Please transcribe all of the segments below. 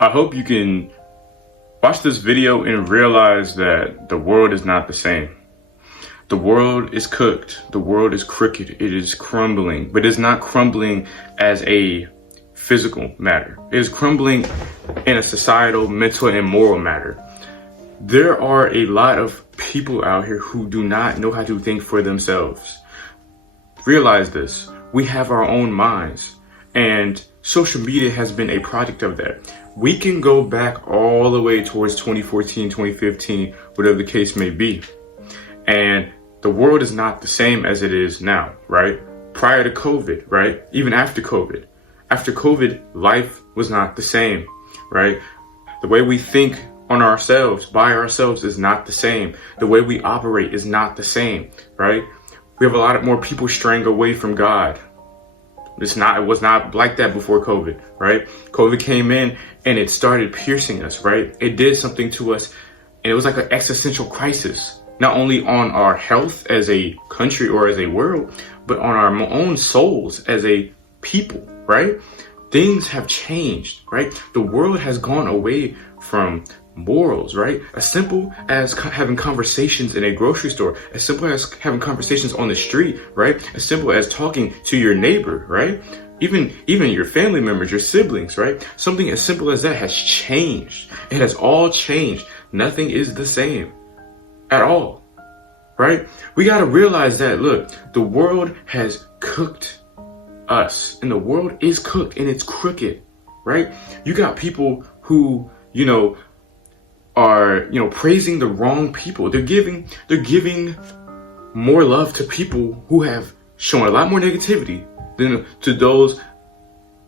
I hope you can watch this video and realize that the world is not the same. The world is cooked. The world is crooked. It is crumbling, but it's not crumbling as a physical matter. It is crumbling in a societal, mental, and moral matter. There are a lot of people out here who do not know how to think for themselves. Realize this. We have our own minds, and social media has been a product of that. We can go back all the way towards 2014, 2015, whatever the case may be. And the world is not the same as it is now, right? Prior to COVID, right? Even after COVID. After COVID, life was not the same, right? The way we think on ourselves, by ourselves, is not the same. The way we operate is not the same, right? We have a lot more people straying away from God. It was not like that before COVID, right? COVID came in and it started piercing us, right? It did something to us, and it was like an existential crisis, not only on our health as a country or as a world, but on our own souls as a people, right? Things have changed, right? The world has gone away from morals, right? As simple as having conversations in a grocery store, as simple as having conversations on the street, right? As simple as talking to your neighbor, right? Even your family members, your siblings, right? Something as simple as that has changed. It has all changed. Nothing is the same at all, right? We got to realize that, look, the world has cooked us, and the world is cooked, and it's crooked, right? You got people who, are, praising the wrong people. They're giving more love to people who have shown a lot more negativity than to those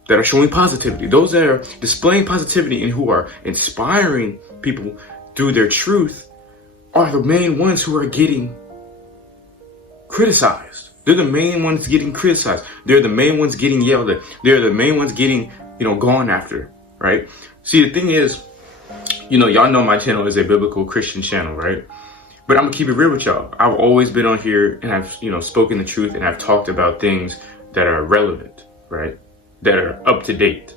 that are showing positivity. Those that are displaying positivity and who are inspiring people through their truth are the main ones who are getting criticized. They're the main ones getting criticized. They're the main ones getting yelled at. They're the main ones getting, gone after, right? See, the thing is, y'all know my channel is a biblical Christian channel, right? But I'm gonna keep it real with y'all. I've always been on here and I've, spoken the truth, and I've talked about things that are relevant, right? That are up to date,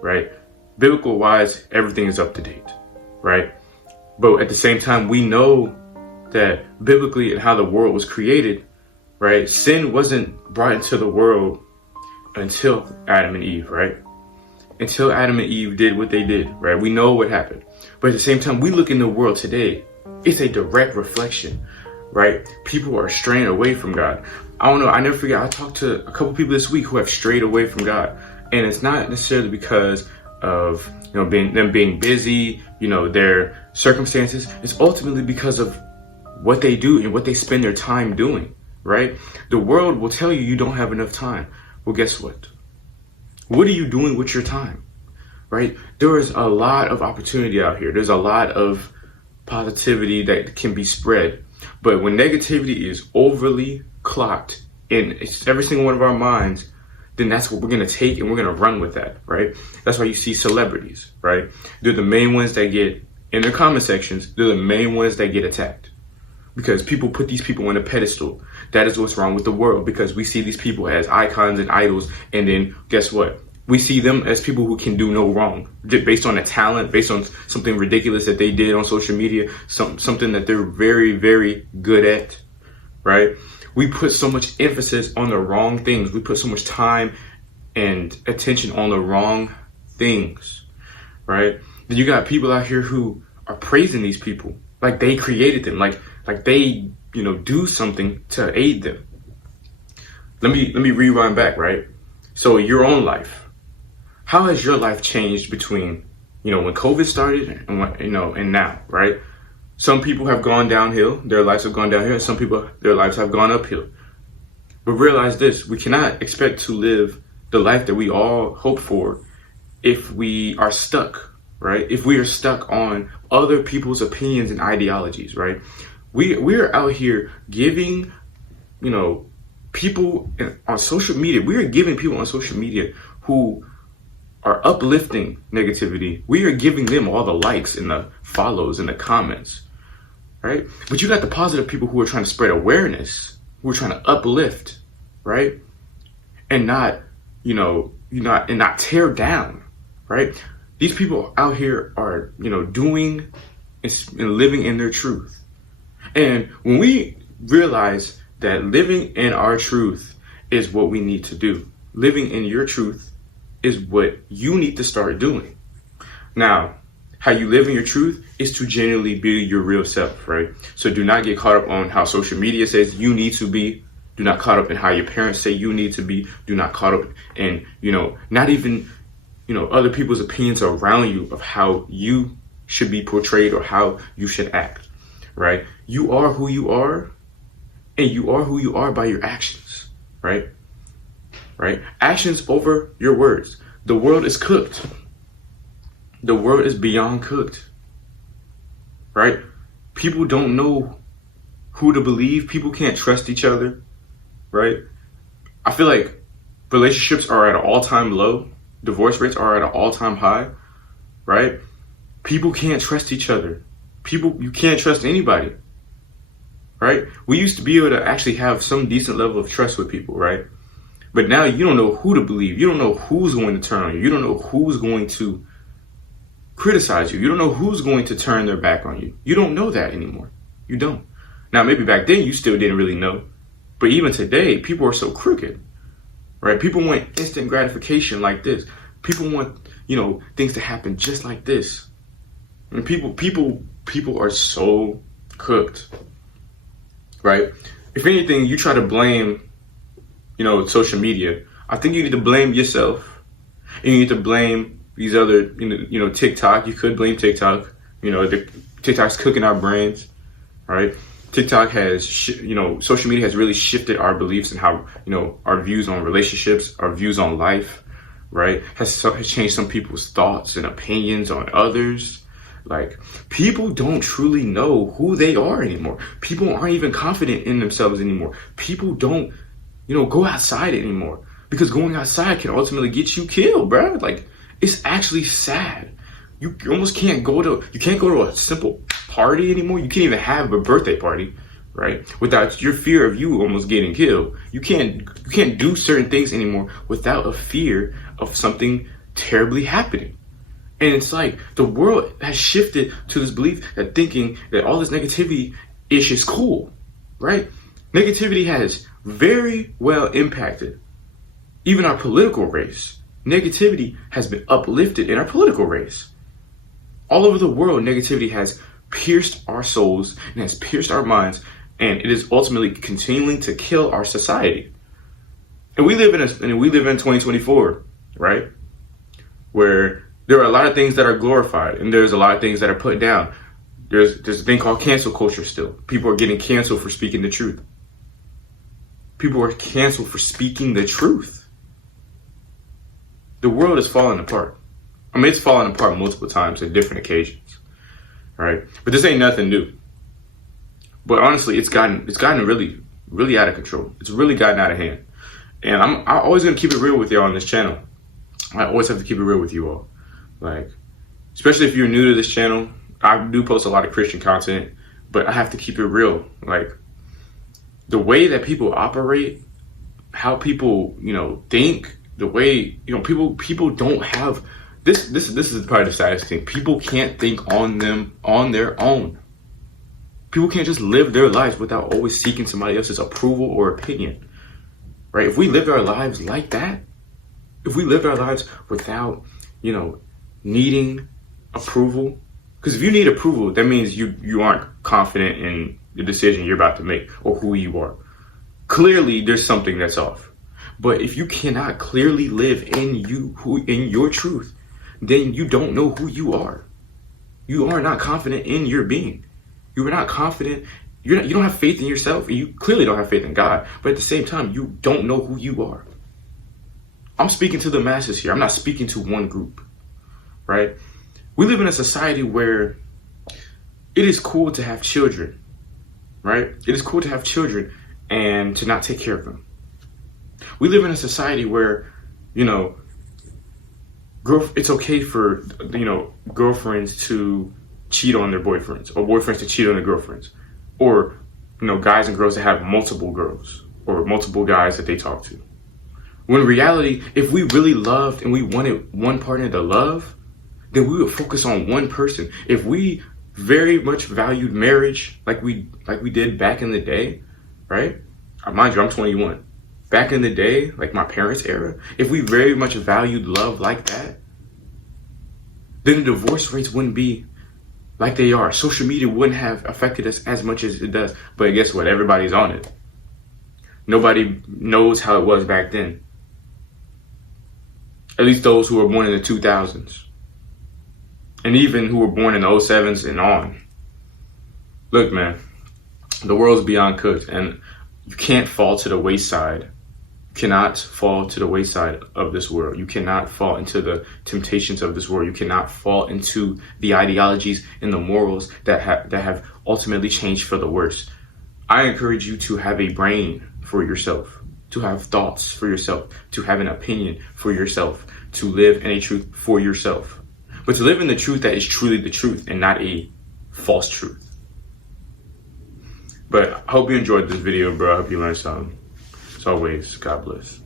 right? Biblical wise, everything is up to date, right? But at the same time, we know that biblically and how the world was created, right? Sin wasn't brought into the world until Adam and Eve, right? Until Adam and Eve did what they did, right? We know what happened. But at the same time, we look in the world today, it's a direct reflection, right? People are straying away from God. I don't know, I never forget, I talked to a couple people this week who have strayed away from God. And it's not necessarily because of, them being busy, their circumstances. It's ultimately because of what they do and what they spend their time doing, right? The world will tell you you don't have enough time. Well, guess what? What are you doing with your time, right? There is a lot of opportunity out here. There's a lot of positivity that can be spread. But when negativity is overly clocked in every single one of our minds, then that's what we're going to take and we're going to run with that, right? That's why you see celebrities, right? They're the main ones that get, in their comment sections, they're the main ones that get attacked. Because people put these people on a pedestal. That is what's wrong with the world, because we see these people as icons and idols, and then guess what? We see them as people who can do no wrong, based on a talent, based on something ridiculous that they did on social media, something that they're very, very good at, right? We put so much emphasis on the wrong things. We put so much time and attention on the wrong things, right? Then you got people out here who are praising these people like they created them, like they, do something to aid them. Let me rewind back, right? So your own life, how has your life changed between, when COVID started and and now, right? Some people have gone downhill, their lives have gone downhill, and some people, their lives have gone uphill. But realize this, we cannot expect to live the life that we all hope for if we are stuck, right? If we are stuck on other people's opinions and ideologies, right? We are out here giving, people on social media, we are giving people on social media who are uplifting negativity. We are giving them all the likes and the follows and the comments, right? But you got the positive people who are trying to spread awareness, who are trying to uplift, right? And not, and not tear down, right? These people out here are, doing and living in their truth. And when we realize that living in our truth is what we need to do, living in your truth is what you need to start doing. Now, how you live in your truth is to genuinely be your real self, right? So do not get caught up on how social media says you need to be. Do not caught up in how your parents say you need to be. Do not caught up in, not even, other people's opinions around you of how you should be portrayed or how you should act, right? You are who you are, and you are who you are by your actions, right? Right? Actions over your words. The world is cooked. The world is beyond cooked, right? People don't know who to believe. People can't trust each other, right? I feel like relationships are at an all-time low. Divorce rates are at an all-time high, right? People can't trust each other. You can't trust anybody, right? We used to be able to actually have some decent level of trust with people, right? But now you don't know who to believe. You don't know who's going to turn on you. You don't know who's going to criticize you. You don't know who's going to turn their back on you. You don't know that anymore. You don't. Now, maybe back then you still didn't really know. But even today, people are so crooked, right? People want instant gratification like this. People want, things to happen just like this. And people are so cooked, right? If anything, you try to blame, social media. I think you need to blame yourself. And you need to blame these other, TikTok. You could blame TikTok. TikTok's cooking our brains, right? TikTok has, social media has really shifted our beliefs and how, our views on relationships, our views on life, right? Has changed some people's thoughts and opinions on others. Like, people don't truly know who they are anymore. People aren't even confident in themselves anymore. People don't, go outside anymore, because going outside can ultimately get you killed, bro. Like, it's actually sad. You almost can't go to a simple party anymore. You can't even have a birthday party, right? Without your fear of you almost getting killed. You can't do certain things anymore without a fear of something terribly happening. And it's like the world has shifted to this belief that thinking that all this negativity is cool, right? Negativity has very well impacted even our political race. Negativity has been uplifted in our political race. All over the world, negativity has pierced our souls and has pierced our minds, and it is ultimately continuing to kill our society. And we live in 2024, right? Where there are a lot of things that are glorified and there's a lot of things that are put down. There's a thing called cancel culture still. People are getting canceled for speaking the truth. People are canceled for speaking the truth. The world is falling apart. I mean, it's fallen apart multiple times at different occasions, right? But this ain't nothing new. But honestly, it's gotten really, really out of control. It's really gotten out of hand. And I'm always gonna keep it real with y'all on this channel. I always have to keep it real with you all. Like, especially if you're new to this channel, I do post a lot of Christian content, but I have to keep it real. Like, the way that people operate, how people, think, the way, people don't have this is probably the saddest thing. People can't think on their own. People can't just live their lives without always seeking somebody else's approval or opinion, right? If we lived our lives like that, if we lived our lives without, needing approval, because if you need approval, that means you aren't confident in the decision you're about to make or who you are. Clearly, there's something that's off. But if you cannot clearly live in your truth, then you don't know who you are. You are not confident in your being. You are not confident. You don't have faith in yourself. You clearly don't have faith in God. But at the same time, you don't know who you are. I'm speaking to the masses here. I'm not speaking to one group, right? We live in a society where it is cool to have children, right? It is cool to have children and to not take care of them. We live in a society where, it's okay for, girlfriends to cheat on their boyfriends or boyfriends to cheat on their girlfriends, or, guys and girls to have multiple girls or multiple guys that they talk to. When in reality, if we really loved and we wanted one partner to love, then we would focus on one person. If we very much valued marriage like we did back in the day, right? Mind you, I'm 21. Back in the day, like my parents' era, if we very much valued love like that, then the divorce rates wouldn't be like they are. Social media wouldn't have affected us as much as it does. But guess what? Everybody's on it. Nobody knows how it was back then. At least those who were born in the 2000s. And even who were born in the 07s and on. Look, man, the world's beyond cooked, and you can't fall to the wayside. You cannot fall to the wayside of this world. You cannot fall into the temptations of this world. You cannot fall into the ideologies and the morals that have ultimately changed for the worse. I encourage you to have a brain for yourself, to have thoughts for yourself, to have an opinion for yourself, to live in a truth for yourself. But to live in the truth that is truly the truth and not a false truth. But I hope you enjoyed this video, bro. I hope you learned something. As always, God bless.